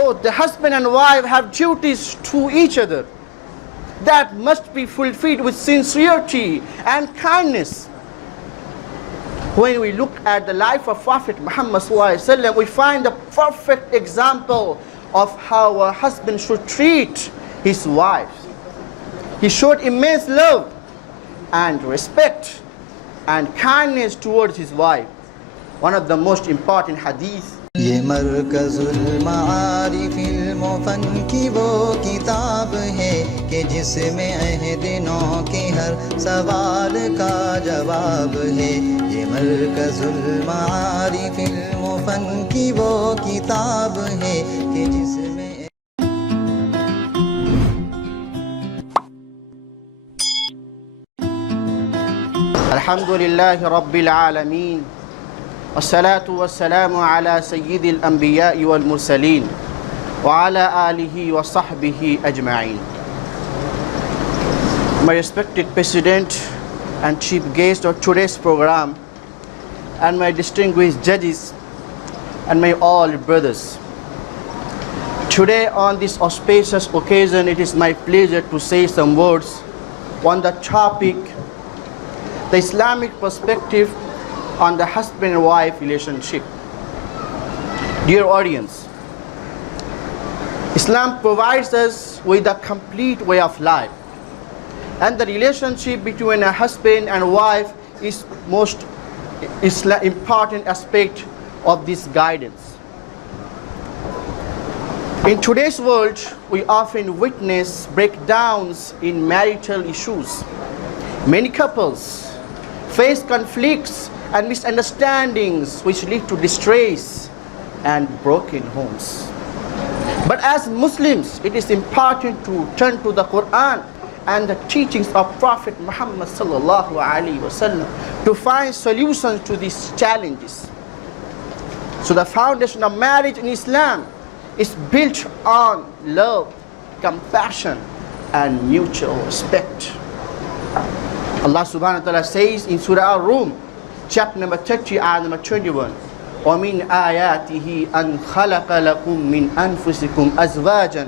both the husband and wife have duties to each other that must be fulfilled with sincerity and kindness. When we look at the life of Prophet Muhammad ﷺ, we find the perfect example of how a husband should treat his wife. He showed immense love and respect and kindness towards his wife. One of the most important hadith. ये मरकजुल मारिफिल मुफन की वो किताब है कि जिसमें अहदिनों के हर सवाल का जवाब है। ये मरकजुल मारिफिल मुफन की वो किताब है कि जिसमें Al-Hamdulillah Rabbil Alameen. Wassalatu wassalamu ala Sayyidil Anbiya'i wal Mursaleen wa ala alihi wa sahbihi ajma'in. My respected President and Chief Guest of today's program, and my distinguished judges, and my all brothers. Today on this auspicious occasion, it is my pleasure to say some words on the topic, the Islamic perspective on the husband and wife relationship. Dear audience, Islam provides us with a complete way of life, and the relationship between a husband and wife is most important aspect of this guidance. In today's world, we often witness breakdowns in marital issues. Many couples face conflicts and misunderstandings which lead to distress and broken homes. But as Muslims, it is important to turn to the Quran and the teachings of Prophet Muhammad sallallahu alaihi wasallam to find solutions to these challenges. So the foundation of marriage in Islam is built on love, compassion, and mutual respect. Allah subhanahu wa ta'ala says in Surah Al-Rum, chapter number 30, ayah number 21, وَمِنْ آيَاتِهِ أَنْ خَلَقَ لَكُم مِّنْ أَنفُسِكُمْ أَزْوَاجًا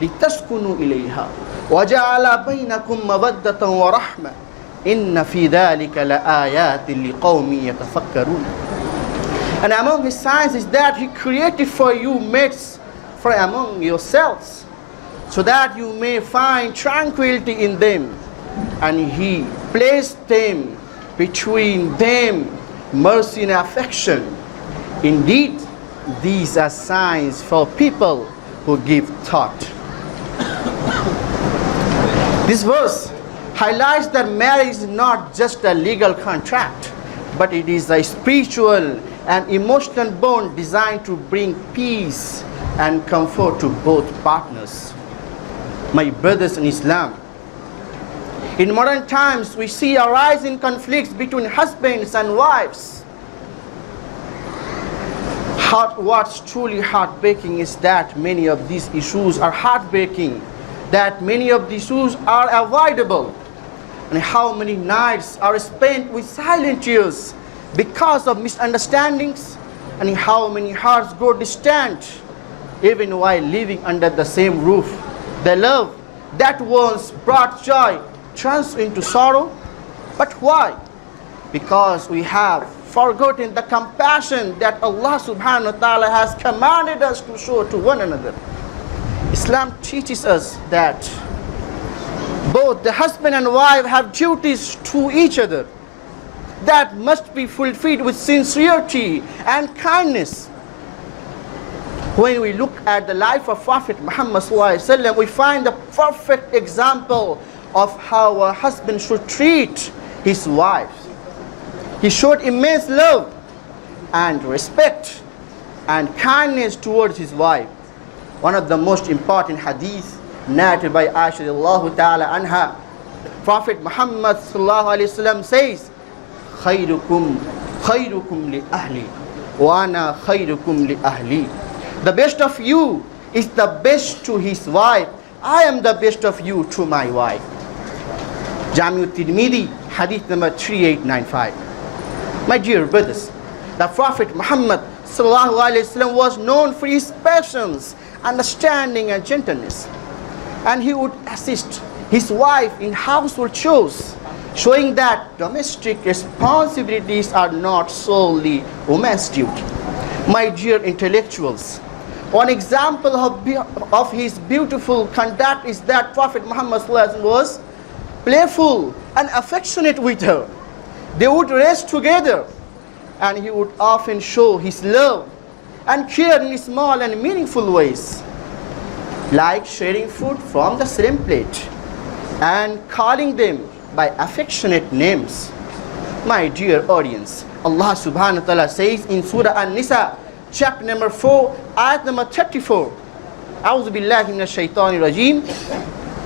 لِتَسْكُنُوا إِلَيْهَا وَجَعَلَ بَيْنَكُم مَّوَدَّةً وَرَحْمَةً إِنَّ فِي ذَلِكَ لَآيَاتٍ لِقَوْمٍ يَتَفَكَّرُونَ. And among His signs is that He created for you mates from among yourselves, so that you may find tranquility in them, and He placed them between them mercy and affection. Indeed, these are signs for people who give thought. This verse highlights that marriage is not just a legal contract, but it is a spiritual and emotional bond designed to bring peace and comfort to both partners. My brothers in Islam, in modern times, we see a rise in conflicts between husbands and wives. What's truly heartbreaking is that many of these issues are heartbreaking, that many of these issues are avoidable, and how many nights are spent with silent tears because of misunderstandings, and how many hearts grow distant even while living under the same roof. The love that once brought joy turns into sorrow. But why? Because we have forgotten the compassion that Allah subhanahu wa ta'ala has commanded us to show to one another. Islam teaches us that both the husband and wife have duties to each other that must be fulfilled with sincerity and kindness. When we look at the life of Prophet Muhammad ﷺ, we find the perfect example of how a husband should treat his wife. He showed immense love and respect and kindness towards his wife. One of the most important hadith narrated by Aisha radiallahu ta'ala anha, Prophet Muhammad sallallahu alayhi wa sallam says, خَيْرُكُمْ لِأَهْلِي وَأَنَا خَيْرُكُمْ لِأَهْلِي. The best of you is the best to his wife. I am the best of you to my wife. Jami' al-Tirmidhi, hadith number 3895. My dear brothers, the Prophet Muhammad sallallahu alaihi wasallam was known for his patience, understanding and gentleness. And he would assist his wife in household chores, showing that domestic responsibilities are not solely women's duty. My dear intellectuals, one example of his beautiful conduct is that Prophet Muhammad was playful and affectionate with her. They would rest together, and he would often show his love and care in small and meaningful ways, like sharing food from the same plate and calling them by affectionate names. My dear audience, Allah subhanahu wa ta'ala says in Surah An-Nisa, chapter number 4, ayat number 34, أعوذ بالله من الشيطان الرجيم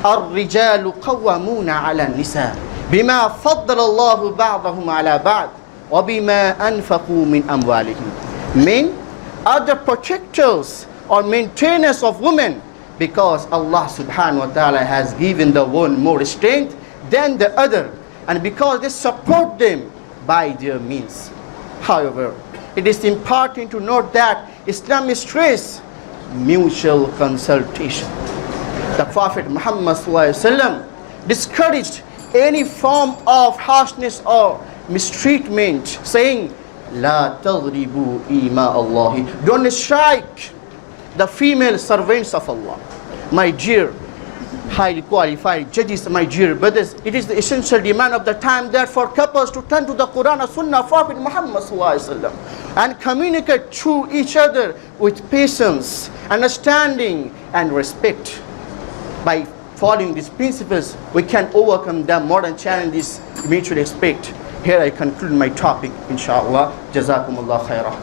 الرجال قوامون على النساء بما فضل الله بعضهم على بعض وبما أنفقوا من أموالهم. Men are the protectors or maintainers of women, because Allah subhanahu wa ta'ala has given the one more strength than the other, and because they support them by their means. However, it is important to note that Islam stresses mutual consultation. The Prophet Muhammad discouraged any form of harshness or mistreatment, saying, La tadribu ima Allahi. Don't strike the female servants of Allah. My dear highly qualified judges, my dear brothers, it is the essential demand of the time that for couples to turn to the Quran and Sunnah of Prophet Muhammad and communicate to each other with patience, understanding and respect. By following these principles, we can overcome the modern challenges mutually expect. Here I conclude my topic, inshallah. Jazakumullah khairah.